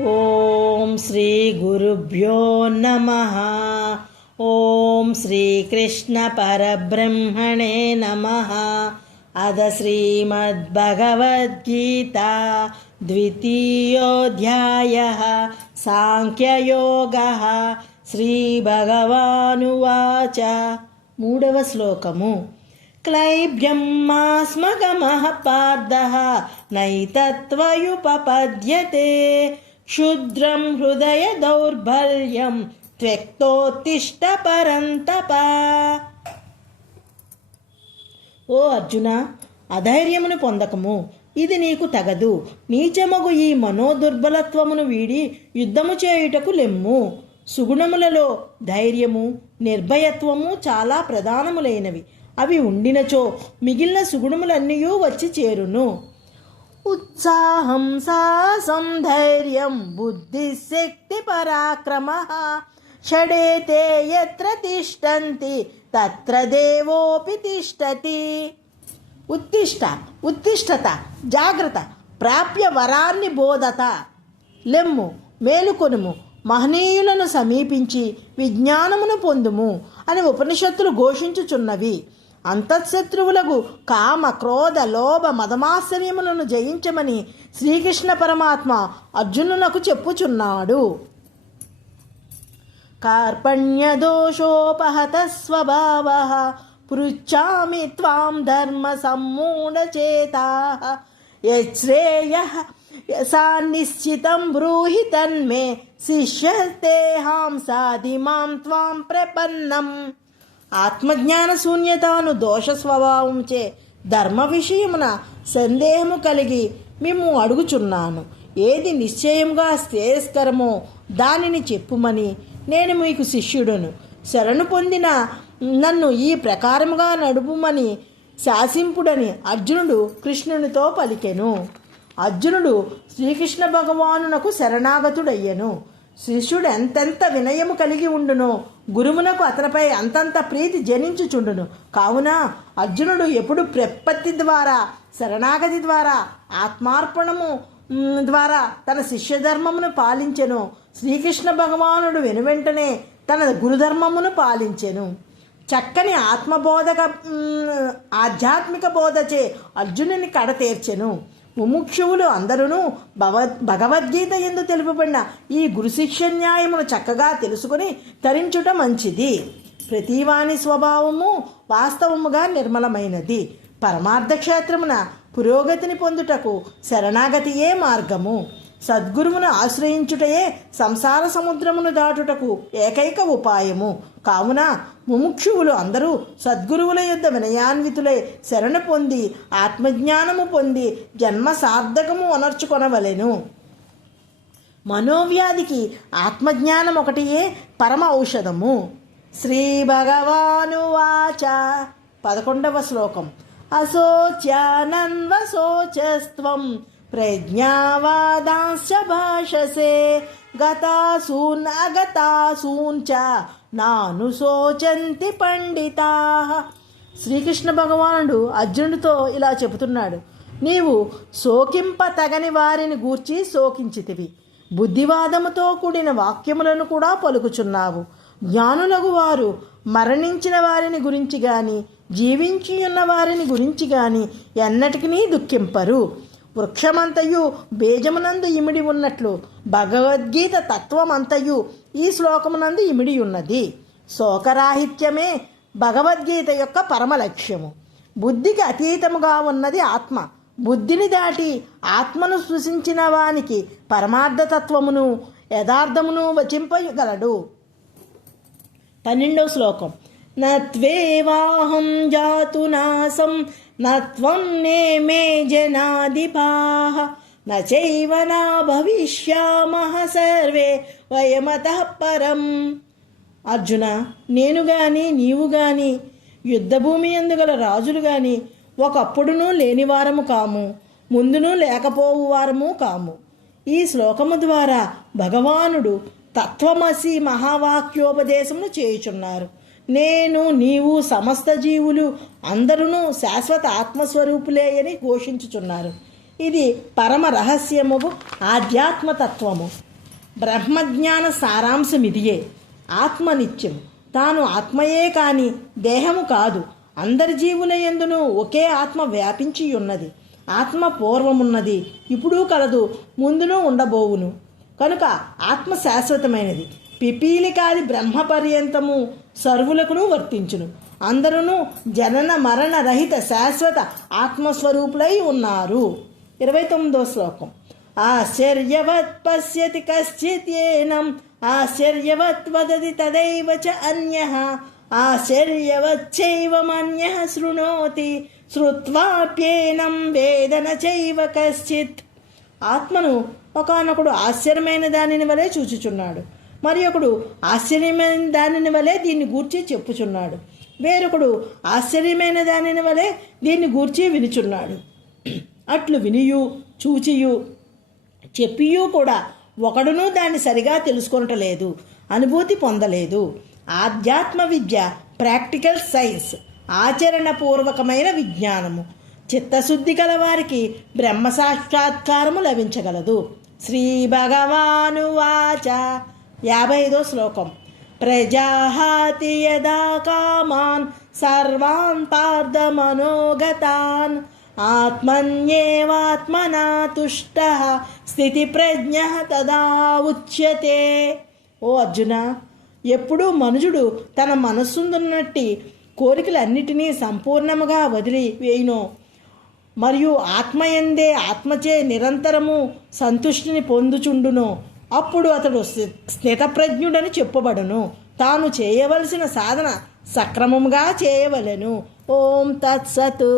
ఓం శ్రీ గురుభ్యో నమః. ఓం శ్రీకృష్ణ పరబ్రహ్మణే నమః. అద శ్రీమద్భగవద్గీతా ద్వితీయోధ్యాయః సాంఖ్యయోగః. శ్రీభగవానువాచ. 3వ శ్లోకము. క్లైబ్యమాస్మగమః పార్థః నైతత్వయుపపద్యతే క్షుద్రం హృదయ దౌర్బల్యం త్యక్తోత్తిష్ట పరంతప. ఓ అర్జున, అధైర్యమును పొందకము, ఇది నీకు తగదు. నీచమగు ఈ మనోదుర్బలత్వమును వీడి యుద్ధము చేయుటకు లెమ్ము. సుగుణములలో ధైర్యము, నిర్భయత్వము చాలా ప్రధానములైనవి. అవి ఉండినచో మిగిలిన సుగుణములన్నీ వచ్చి చేరును. ఉత్సాహం, సాహసం, ధైర్యం, బుద్ధిశక్తి, పరాక్రమః షడేతే యత్ర తిష్టంతి తత్ర దేవోపి తిష్టతి. ఉత్తిష్ట, ఉత్తిష్టత, జాగ్రత్త, ప్రాప్య వరాన్ని బోధత, లెమ్ము, మేలుకొనుము, మహనీయులను సమీపించి విజ్ఞానమును పొందుము అని ఉపనిషత్తులు ఘోషించుచున్నవి. అంతఃశత్రువులకు కామ, క్రోధ, లోభ, మదమాశ్చర్యములను జయించమని శ్రీకృష్ణ పరమాత్మ అర్జునునకు చెప్పుచున్నాడు. కార్పణ్యదోషోపహత స్వభావః పృచ్ఛామి త్వాం ధర్మ సమ్మూఢచేతాః యశ్రేయః యసా నిశ్చితం బ్రూహి తన్మే శిష్యస్తేహాం సాధి మాం త్వాం ప్రపన్నం. ఆత్మజ్ఞాన శూన్యతాను దోష స్వభావంచే ధర్మ విషయమున సందేహము కలిగి మేము అడుగుచున్నాను. ఏది నిశ్చయంగా శ్రేయస్కరమో దానిని చెప్పుమని నేను మీకు శిష్యుడును. శరణు పొందిన నన్ను ఈ ప్రకారముగా నడుపుమని శాసింపుడని అర్జునుడు కృష్ణునితో పలికెను. అర్జునుడు శ్రీకృష్ణ భగవానునకు శరణాగతుడయ్యను. శిష్యుడు ఎంతెంత వినయము కలిగి ఉండునో గురువునకు అతనిపై అంతంత ప్రీతి జనించుచుండును. కావున అర్జునుడు ఎప్పుడు ప్రపత్తి ద్వారా, శరణాగతి ద్వారా, ఆత్మార్పణము ద్వారా తన శిష్యధర్మమును పాలించెను. శ్రీకృష్ణ భగవానుడు వెనువెంటనే తన గురుధర్మమును పాలించెను. చక్కని ఆధ్యాత్మిక బోధచే అర్జునుని కడతేర్చెను. ముముక్షువులు అందరూ భగవద్గీత యందు తెలుపబడిన ఈ గురుశిక్ష న్యాయమును చక్కగా తెలుసుకుని తరించుట మంచిది. ప్రతివాని స్వభావము వాస్తవముగా నిర్మలమైనది. పరమార్థ క్షేత్రమున పురోగతిని పొందుటకు శరణాగతియే మార్గము. సద్గురువును ఆశ్రయించుటయే సంసార సముద్రమును దాటుటకు ఏకైక ఉపాయము. కావున ముముక్షువులు అందరూ సద్గురువుల యొద్ద వినయాన్వితులై శరణ పొంది ఆత్మజ్ఞానము పొంది జన్మ సార్థకము అనర్చుకొనవలెను. మనోవ్యాధికి ఆత్మజ్ఞానం ఒకటియే పరమ ఔషధము. శ్రీ భగవానువాచ. 11వ శ్లోకం. అశోచ్యానన్వశోచస్త్వం ప్రజ్ఞావాదాంశ్చ భాషసే గతాసూన్ అగతాసూన్ చ నాను శోచంతి పండితాః. శ్రీకృష్ణ భగవానుడు అర్జునుడితో ఇలా చెబుతున్నాడు. నీవు శోకింప తగని వారిని గూర్చి శోకించితివి. బుద్ధివాదముతో కూడిన వాక్యములను కూడా పలుకుచున్నావు. జ్ఞానులకు వారు మరణించిన వారిని గురించి గాని జీవించి ఉన్న వారిని గురించి గాని ఎన్నటికీ దుఃఖింపరు. వృక్షమంతయు బీజమునందు ఇమిడి ఉన్నట్లు భగవద్గీత తత్వమంతయు ఈ శ్లోకమునందు ఇమిడి ఉన్నది. శోకరాహిత్యమే భగవద్గీత యొక్క పరమ లక్ష్యము. బుద్ధికి అతీతముగా ఉన్నది ఆత్మ. బుద్ధిని దాటి ఆత్మను సృష్టించిన వానికి పరమార్థతత్వమును యథార్థమును వచింపగలడు. 12వ శ్లోకం. నత్వేవాహం జాతునాసం నత్వం నేమే జనాధిపాః నచైవ నా భవిష్యామః సర్వే వయమతః పరం. అర్జున, నేను గాని నీవు గాని యుద్ధభూమి యందు గల రాజులు గాని ఒకప్పుడునూ లేనివారము కాము, ముందును లేకపోవు వారము కాము. ఈ శ్లోకము ద్వారా భగవానుడు తత్వమసి మహావాక్యోపదేశమును చేయుచున్నారు. నేను, నీవు, సమస్త జీవులు అందరూ శాశ్వత ఆత్మస్వరూపులే అని ఘోషించుచున్నారు. ఇది పరమ రహస్యము ఆధ్యాత్మతత్వము. బ్రహ్మజ్ఞాన సారాంశం ఇదియే. ఆత్మ నిత్యం, తాను ఆత్మయే కాని దేహము కాదు. అందరి జీవుల యందును ఒకే ఆత్మ వ్యాపించి ఉన్నది. ఆత్మ పూర్వమున్నది, ఇప్పుడు కలదు, ముందును ఉండబోవును. కనుక ఆత్మ శాశ్వతమైనది. పిపీలికాది బ్రహ్మ పర్యంతము సర్వులకును వర్తించును. అందరూ జనన మరణ రహిత శాశ్వత ఆత్మస్వరూపులై ఉన్నారు. 29వ శ్లోకం. ఆశ్చర్యవత్ పశ్యతి కశ్చితేనం ఆశ్చర్యవత్ వదతి తదైవ చ అన్యః ఆశ్చర్యవచ్చైవమన్యః శృణోతి శ్రుత్వాప్యేనం వేద న చైవ కశ్చిత్. ఆత్మను ఒకానొకడు ఆశ్చర్యమైన దానిని వలె చూచుచున్నాడు, మరి ఒకడు ఆశ్చర్యమైన దానిని వలె దీన్ని గూర్చి చెప్పుచున్నాడు, వేరొకడు ఆశ్చర్యమైన దానిని వలె దీన్ని గూర్చి వినుచున్నాడు. అట్లు వినియు చూచియు చెప్పియూ కూడా ఒకడునూ దాన్ని సరిగా తెలుసుకొనటలేదు, అనుభూతి పొందలేదు. ఆధ్యాత్మ విద్య ప్రాక్టికల్ సైన్స్, ఆచరణపూర్వకమైన విజ్ఞానము. చిత్తశుద్ధి గల వారికి బ్రహ్మ సాక్షాత్కారము లభించగలదు. శ్రీ భగవానువాచ. 55వ శ్లోకం. ప్రజాహాతి యదా కామాన్ సర్వాన్ పార్థమనోగతాన్ ఆత్మన్యేవాత్మనా తుష్టః స్థితి ప్రజ్ఞః తదా ఉచ్యతే. ఓ అర్జున, ఎప్పుడూ మనుజుడు తన మనస్సుందున్నట్టి కోరికలన్నిటినీ సంపూర్ణముగా వదిలివేయునో మరియు ఆత్మయందే ఆత్మచే నిరంతరము సంతుష్టిని పొందుచుండునో అప్పుడు అతడు స్థితప్రజ్ఞుడని చెప్పబడును. తాను చేయవలసిన సాధన సక్రమంగా చేయవలెను. ఓం తత్సత్.